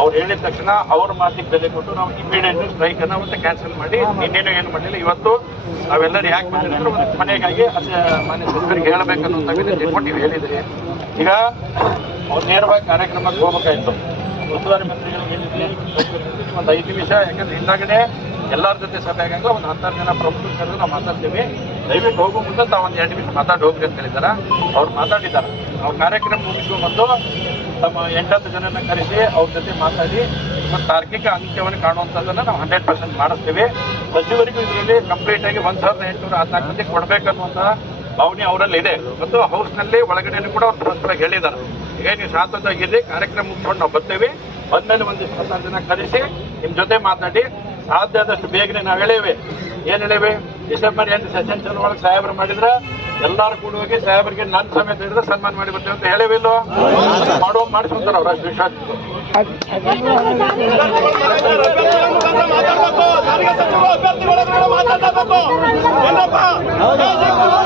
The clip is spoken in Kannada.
ಅವ್ರು ಹೇಳಿದ ತಕ್ಷಣ ಅವ್ರ ಮಾತಿಗೆ ಬೆಲೆ ಕೊಟ್ಟು ನಾವು ಇಮಿಡಿಯೇಟ್ ಸ್ಟ್ರೈಕ್ ಅನ್ನ ಮತ್ತೆ ಕ್ಯಾನ್ಸಲ್ ಮಾಡಿ ಇನ್ನೇನು ಏನು ಮಾಡಿಲ್ಲ. ಇವತ್ತು ನಾವೆಲ್ಲರೂ ಯಾಕೆ ಬಂದಿದ್ರೆ ಒಂದು ಮನೆಗಾಗಿ ಮಾನ್ಯ ಸಚಿವರಿಗೆ ಹೇಳಬೇಕನ್ನೋ ಇಟ್ಕೊಂಡು ನೀವು ಹೇಳಿದ್ರಿ. ಈಗ ಅವ್ರು ನೇರವಾಗಿ ಕಾರ್ಯಕ್ರಮಕ್ಕೆ ಹೋಗ್ಬೇಕಾಯ್ತು. ಉಸ್ತುವಾರಿ ಮಂತ್ರಿಗಳಿಗೆ ಒಂದು 5 ನಿಮಿಷ, ಯಾಕಂದ್ರೆ ಹಿಂದಾಗಡೆ ಎಲ್ಲರ ಜೊತೆ ಸಭೆ ಆಗಂಗಿಲ್ಲ, ಒಂದು 10 ಜನ ಪ್ರಮುಖರು ಕರೆದು ನಾವು ಮಾತಾಡ್ತೀವಿ, ದಯವಿಟ್ಟು ಹೋಗೋ ಮುಂದೆ ತಾವು ಒಂದು 2 ನಿಮಿಷ ಮಾತಾಡಿ ಹೋಗ್ರಿ ಅಂತ ಹೇಳಿದಾರ. ಅವ್ರು ಮಾತಾಡಿದ್ದಾರೆ. ಅವ್ರ ಕಾರ್ಯಕ್ರಮ ಮುಗಿಸ್ಕೊಂಡ್ಬಂದು ತಮ್ಮ 8-10 ಜನನ ಕರೆಸಿ ಅವ್ರ ಜೊತೆ ಮಾತಾಡಿ ಮತ್ತು ತಾರ್ಕಿಕ ಅಂತ್ಯವನ್ನು ಕಾಣುವಂಥದ್ದನ್ನು ನಾವು 100% ಮಾಡಿಸ್ತೀವಿ. ಸಚಿವರಿಗೂ ಇದರಲ್ಲಿ ಕಂಪ್ಲೀಟ್ ಆಗಿ 1814 ಮಂದಿ ಕೊಡಬೇಕನ್ನುವಂಥ ಭಾವನೆ ಅವರಲ್ಲಿ ಇದೆ. ಮತ್ತು ಹೌಸ್ನಲ್ಲಿ ಒಳಗಡೆನೂ ಕೂಡ ಅವ್ರು ಪರಸ್ಪರ ಹೇಳಿದ್ದಾರೆ. ಈಗ ನೀವು ಶಾಂತವಾಗಿರಿ, ಕಾರ್ಯಕ್ರಮ ಮುಗಿಸ್ಕೊಂಡು ನಾವು ಬರ್ತೇವೆ. ಬಂದ್ಮೇಲೆ ಒಂದಿಷ್ಟು 10 ಜನ ಕರೆಸಿ ನಿಮ್ಮ ಜೊತೆ ಮಾತಾಡಿ ಸಾಧ್ಯ ಆದಷ್ಟು ಬೇಗನೆ ನಾವು ಹೇಳೇವೆ. ಏನು ಹೇಳೇವೆ? ಡಿಸೆಂಬರ್ 8 ಸೆಷನ್ ಒಳಗೆ ಸಾಹೇಬರು ಮಾಡಿದ್ರೆ ಎಲ್ಲರೂ ಕೂಡ ಹೋಗಿ ಸಾಹೇಬರಿಗೆ ನನ್ನ ಸಮೇತ ಹಿಡಿದ್ರೆ ಸನ್ಮಾನ ಮಾಡಿ ಬರ್ತೇವೆ ಅಂತ ಹೇಳೇವಿಲ್ಲೋ? ಮಾಡುವ ಮಾಡಿಸ್ಕೊಂತಾರೆ ಅವ್ರು ಅಷ್ಟು ವಿಶ್ವಾಸ. ಮಾತಾಡಬೇಕು